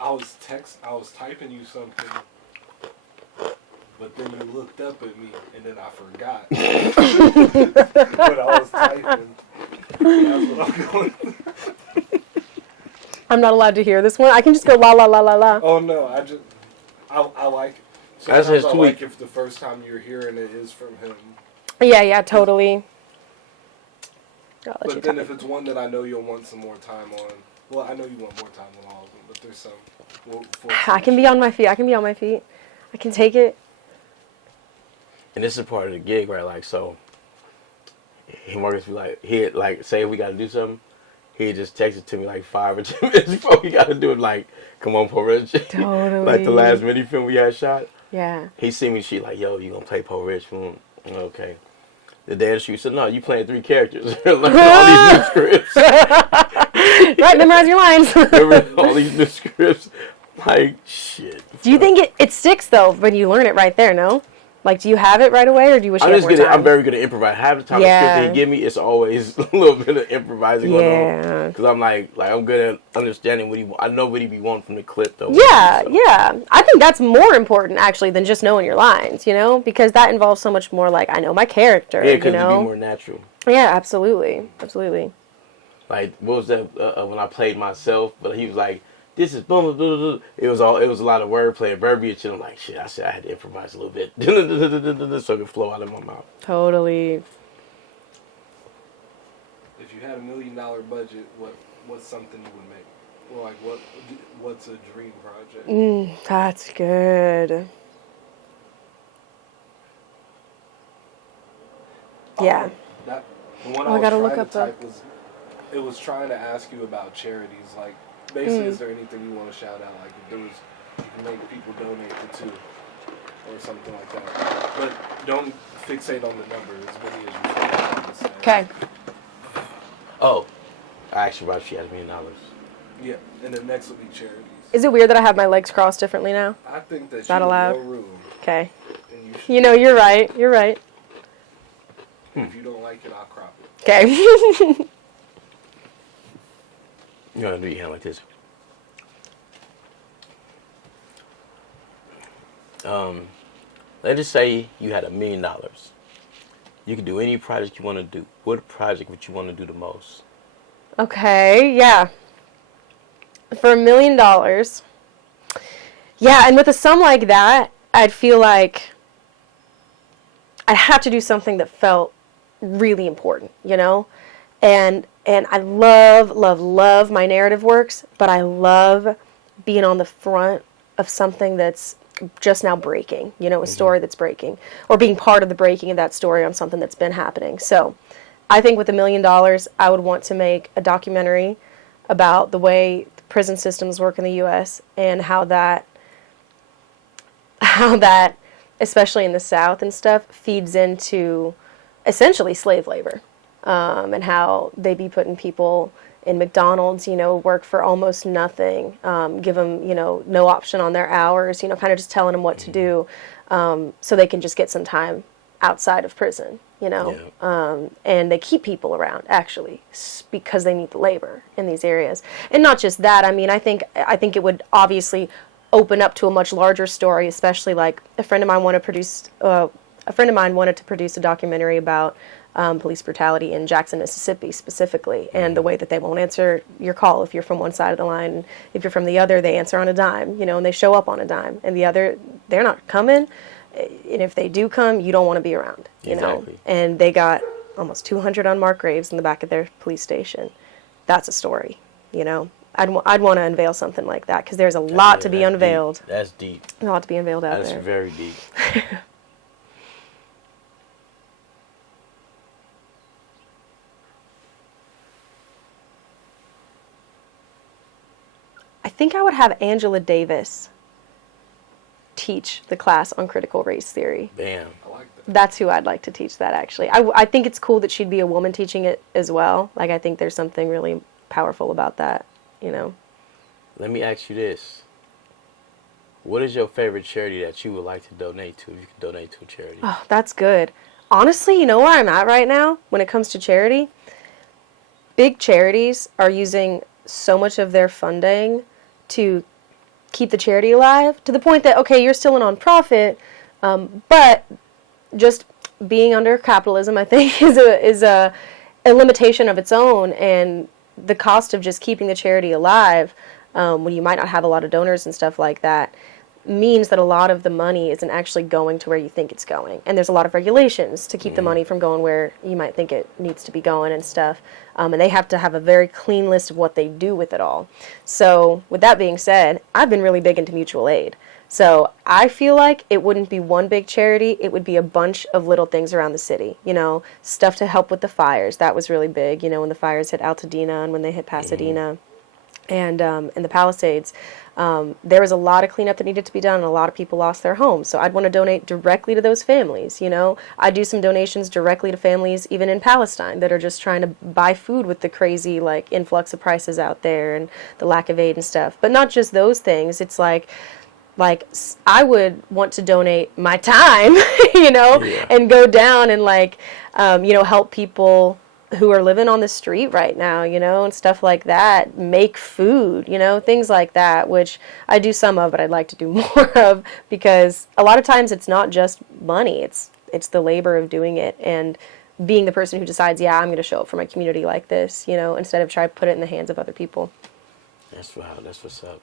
I was typing you something, but then you looked up at me, and then I forgot what I was typing. That's what I'm going. I'm not allowed to hear this one. I can just go la la la la la. Oh no, I like. That's his Sometimes I tweet. like if the first time you're hearing it is from him. Yeah, totally. I'll let you But then talk. if it's one that I know you'll want some more time on, well, I know you want more time on all of them, but there's some. I can be on my feet. I can take it. And this is part of the gig, right? Like, so he Marcus be like, he'd like say if we gotta do something, he'd just text it to me like 5 or 10 minutes before we gotta do it. Like, come on, Poe Rich. Totally. Like the last mini film we had shot. Yeah. He see me, she like, yo, you gonna play Poe Rich? Okay. The day of the shoot, said, no, you playing 3 characters. Like all these new scripts. Right, memorize your lines. Remember all these new scripts? Like, shit. Do you think it sticks though when you learn it right there? No. Like, do you have it right away, or do you wish you had more time? I'm very good at improvise. Half the time, the script that he give me, it's always a little bit of improvising going on. Because I'm like I'm good at understanding what I know what he be wanting from the clip though. Yeah. I think that's more important actually than just knowing your lines, because that involves so much more. Like, I know my character. Yeah, because it'd be more natural. Yeah, absolutely. Like, what was that when I played myself? But he was like, "This is boom, boom, boom, boom." It was a lot of wordplay and verbiage, and I'm like, shit. I said I had to improvise a little bit so it could flow out of my mouth. Totally. If you had $1 million budget, what's something you would make? Or like what's a dream project? That's good. Yeah. The one I gotta look up type it was trying to ask you about charities. Like, basically, is there anything you want to shout out? Like, if there was, you can make people donate to two or something like that. But don't fixate on the number as many as you can. Okay. Oh, I actually about she had $1 million. Yeah, and the next will be charities. Is it weird that I have my legs crossed differently now? I think that Is that allowed? no room. Okay. And You're right. You're right. If you don't like it, I'll crop it. Okay. You gotta do your hand like this. Let's just say you had $1 million. You can do any project you want to do. What project would you want to do the most? Okay, yeah. For $1 million. Yeah, and with a sum like that, I'd feel like I'd have to do something that felt really important, And I love my narrative works, but I love being on the front of something that's just now breaking, a story that's breaking, or being part of the breaking of that story on something that's been happening. So I think with $1 million, I would want to make a documentary about the way the prison systems work in the U.S. and how that, especially in the South and stuff, feeds into essentially slave labor. And how they be putting people in McDonald's, work for almost nothing, give them, no option on their hours, kind of just telling them what to do, so they can just get some time outside of prison, and they keep people around actually because they need the labor in these areas. And not just that, I think it would obviously open up to a much larger story, especially like a friend of mine wanted to produce a documentary about police brutality in Jackson, Mississippi specifically, and the way that they won't answer your call if you're from one side of the line, and if you're from the other, they answer on a dime, and they show up on a dime, and the other, they're not coming, and if they do come, you don't want to be around, Exactly. And they got almost 200 unmarked graves in the back of their police station. That's a story, I'd want to unveil something like that, because there's a lot to be unveiled. Deep. That's deep. A lot to be unveiled out there. That's very deep. I think I would have Angela Davis teach the class on critical race theory. Damn. I like that. That's who I'd like to teach that, actually. I think it's cool that she'd be a woman teaching it as well. Like, I think there's something really powerful about that, Let me ask you this. What is your favorite charity that you would like to donate to, if you could donate to a charity? Oh, that's good. Honestly, you know where I'm at right now when it comes to charity? Big charities are using so much of their funding to keep the charity alive to the point that, okay, you're still a nonprofit, but just being under capitalism, I think, is a limitation of its own, and the cost of just keeping the charity alive, when you might not have a lot of donors and stuff like that, means that a lot of the money isn't actually going to where you think it's going. And there's a lot of regulations to keep the money from going where you might think it needs to be going and stuff. And they have to have a very clean list of what they do with it all. So with that being said, I've been really big into mutual aid. So I feel like it wouldn't be one big charity. It would be a bunch of little things around the city, you know, stuff to help with the fires. That was really big, you know, when the fires hit Altadena and when they hit Pasadena. And in the Palisades, there was a lot of cleanup that needed to be done, and a lot of people lost their homes. So I'd want to donate directly to those families, you know. I do some donations directly to families even in Palestine that are just trying to buy food with the crazy, like, influx of prices out there and the lack of aid and stuff. But not just those things. It's like I would want to donate my time, you know, and go down and, like, you know, help people who are living on the street right now, you know, and stuff like that, make food, you know, things like that, which I do some of, but I'd like to do more of, because a lot of times it's not just money, it's the labor of doing it and being the person who decides, yeah, I'm going to show up for my community like this, you know, instead of trying to put it in the hands of other people. That's wow, that's what's up.